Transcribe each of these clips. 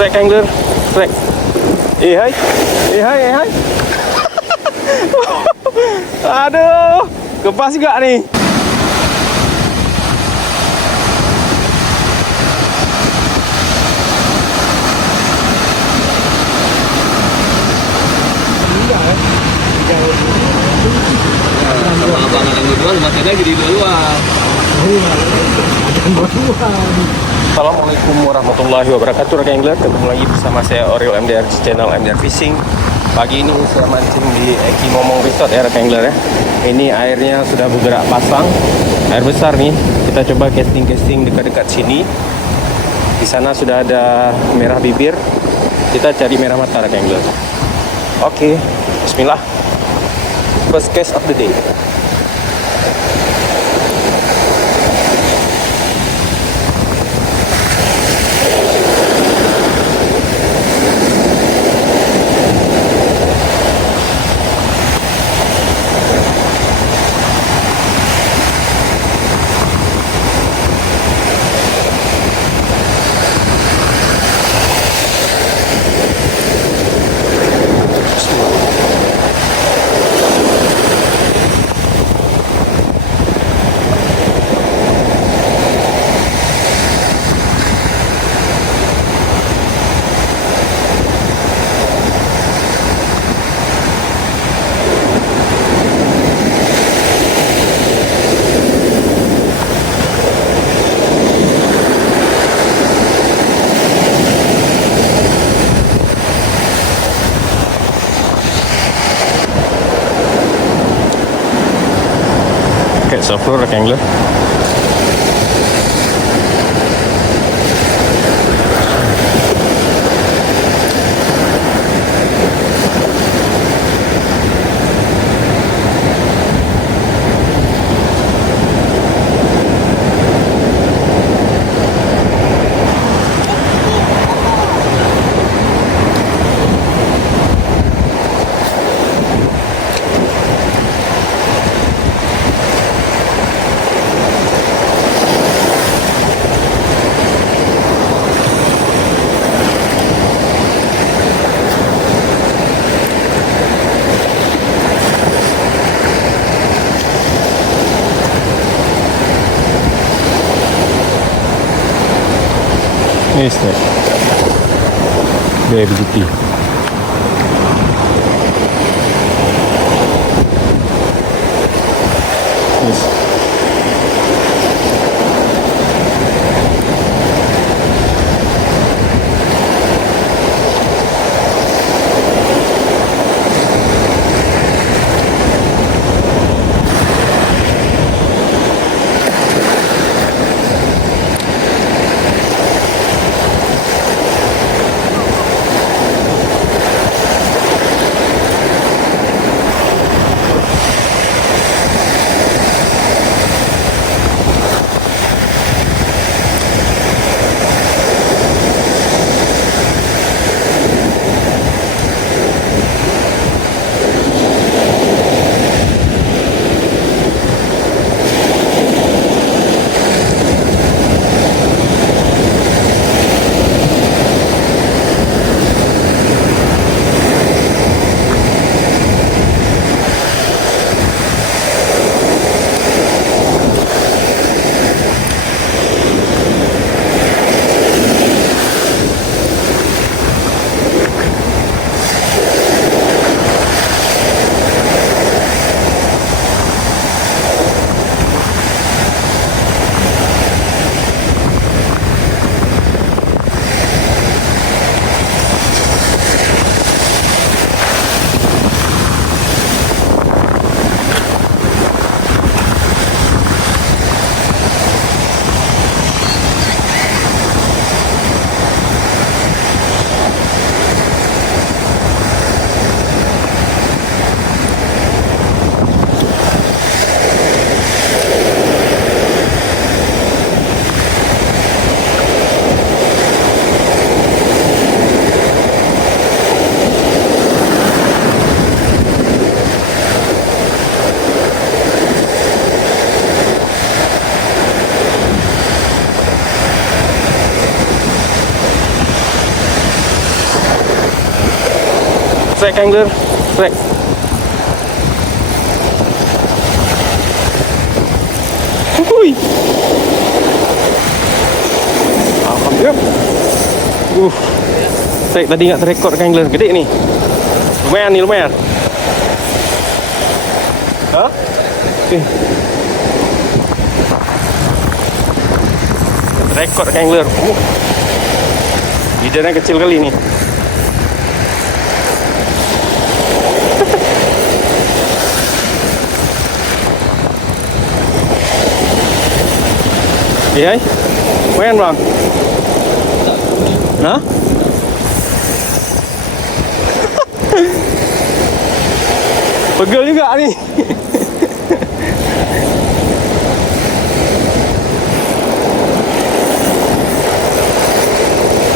Strike angler, strike. Hai. Hai. Aduh, kepas gak nih? Sama abangan yang duluan, masih lagi di luar. Assalamualaikum warahmatullahi wabarakatuh, rekan angler. Ketemu lagi bersama saya Oriol MDR di channel MDR Fishing. Pagi ini saya mancing di Eki Momong Resort ya, rekan angler ya. Ini airnya sudah bergerak pasang, air besar nih. Kita coba casting dekat-dekat sini. Di sana sudah ada merah bibir. Kita cari merah mata, rekan angler. Oke, bismillah. First cast of the day. Oke, so far rekan angler. Yes, very beauty. Yes. Track angler, track. Hui. Alhamdulillah. Track tadi ingat terekod angler gede ni. Lumayan ni, lumayan. Ha? Rekod angler. Leadernya kecil kali ni. Hai. Lumayan bang. Hah? Pegel juga ni.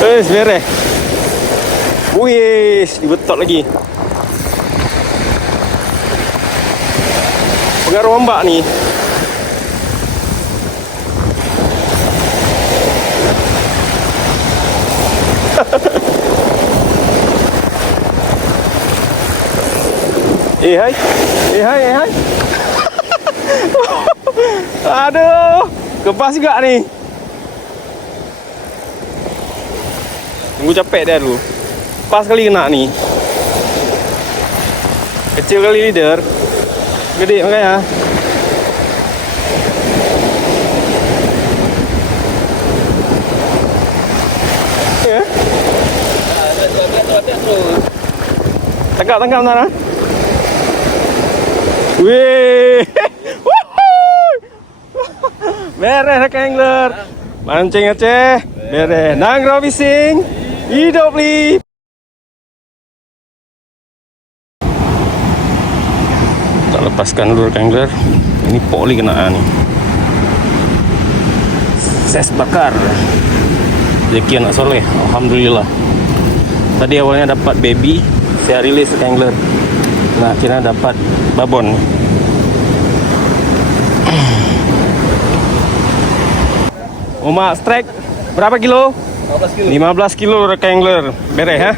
Beres. Wih, dibetot lagi. Pengaruh ombak ni. Hai. Aduh, kebas juga ni. Tunggu capek dia dulu. Pas kali kena ni. Kecil kali leader. Gede makanya. Ya. Tangkap bentar ah. Wih. Beres angler. Mancing Aceh. Beres. Nanggro fishing. Hidup li. Tak lepaskan lure angler. Ini poli kena ni. Ses bakar. Rezeki anak soleh. Alhamdulillah. Tadi awalnya dapat baby, saya rilis angler. Nah, akhirnya dapat babon. Umak strike berapa kilo? 15 kilo. 15 kilo rekan angler. Beres ha?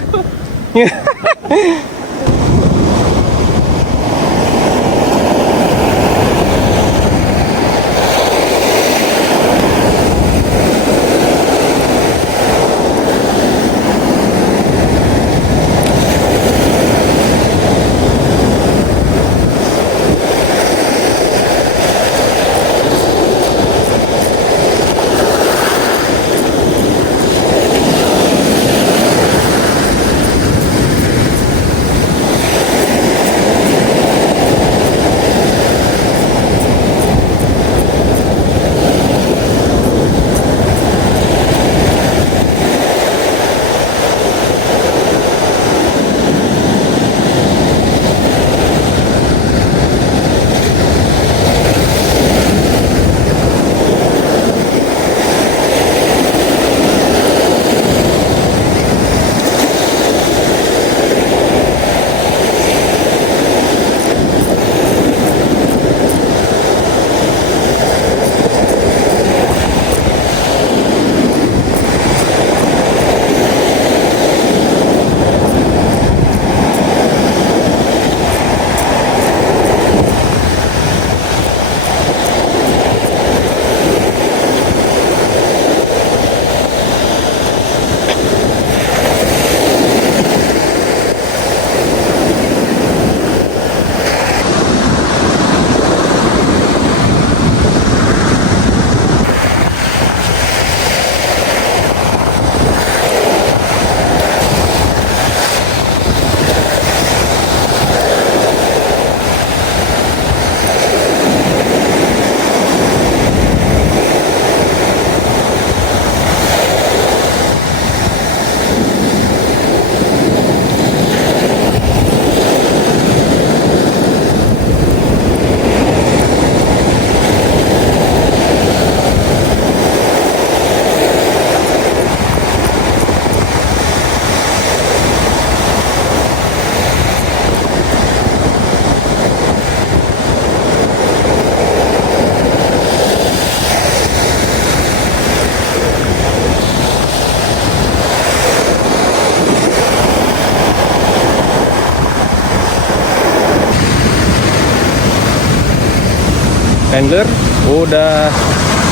Angler. Udah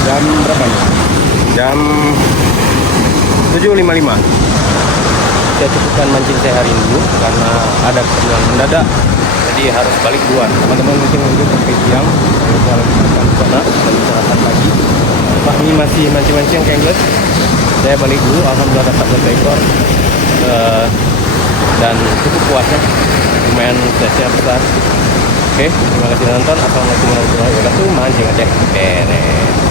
jam berapa nih? Jam 7.55. Saya cukupkan mancing saya hari ini dulu karena ada keperluan mendadak, jadi harus balik duluan. Teman-teman mungkin sampai siang, saya lagi makan sana, lagi sarapan pagi. Fahmi masih mancing-mancing Angler. Saya balik dulu, alhamdulillah dapat 2 ekor. Dan cukup puas ya, lumayan size-nya besar. Oke, terima kasih nonton. Assalamualaikum warahmatullahi wabarakatuh. Mancing aja beres.